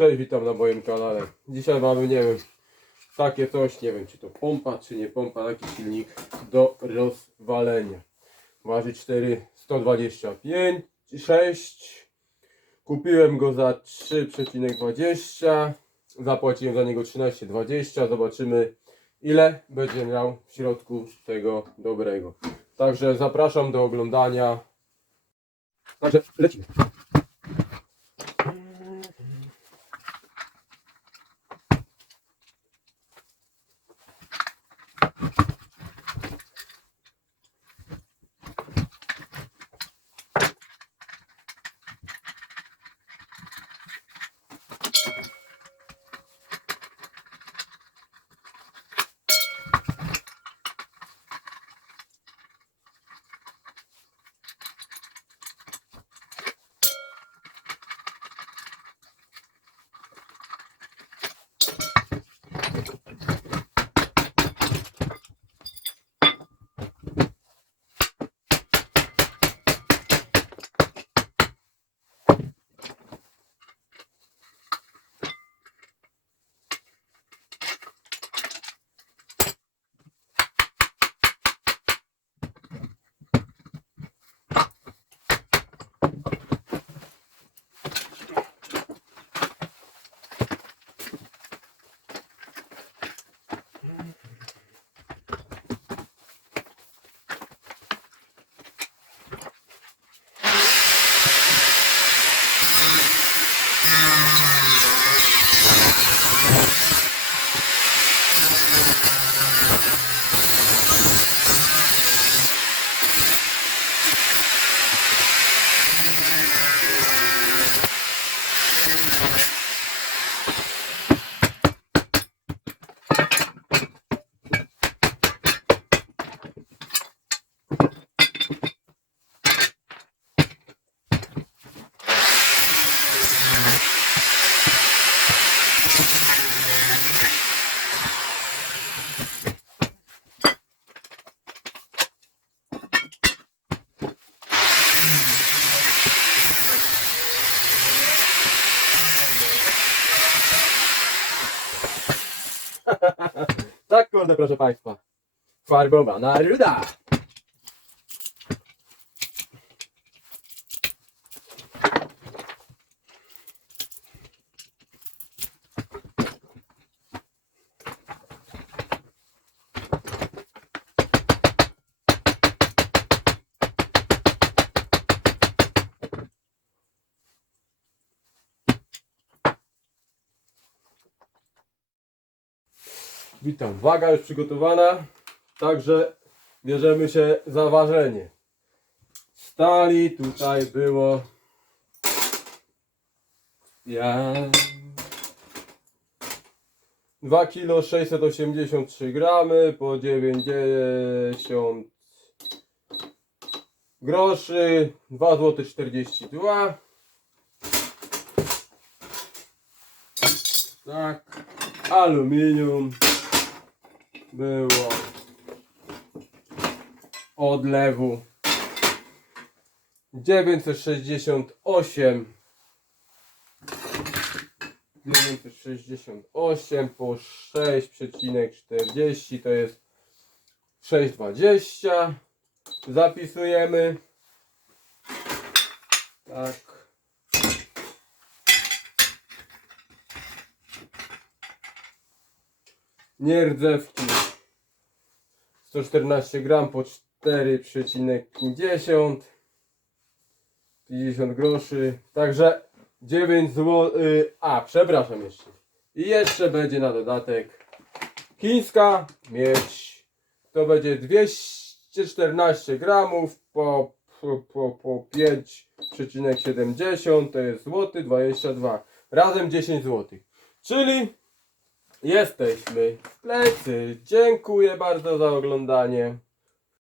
Cześć, witam na moim kanale. Dzisiaj mamy, nie wiem, takie coś, nie wiem czy to pompa, czy nie pompa, taki silnik do rozwalenia. Waży 4, 125, 6. Kupiłem go za 3,20. Zapłaciłem za niego 13,20. Zobaczymy ile będzie miał w środku tego dobrego. Także zapraszam do oglądania. Także lecimy. Tak kurde, proszę Państwa. Farbowana ruda. Witam. Waga już przygotowana. Także bierzemy się za ważenie. Stali tutaj było. Ja. 2 kg 683 gramy po 90 groszy 2 zł 42 tak aluminium było. Odlewu. 968 968 po 6,40 to jest 6,20 zapisujemy. Tak. Nierdzewki 114 gram po 4,50 50 groszy. Także 9 zł a przepraszam jeszcze. I jeszcze będzie na dodatek chińska miedź. To będzie 214 gramów po, po, po, po 5,70 to jest złoty 22 razem 10 zł czyli Jesteśmy w plecy. Dziękuję bardzo za oglądanie.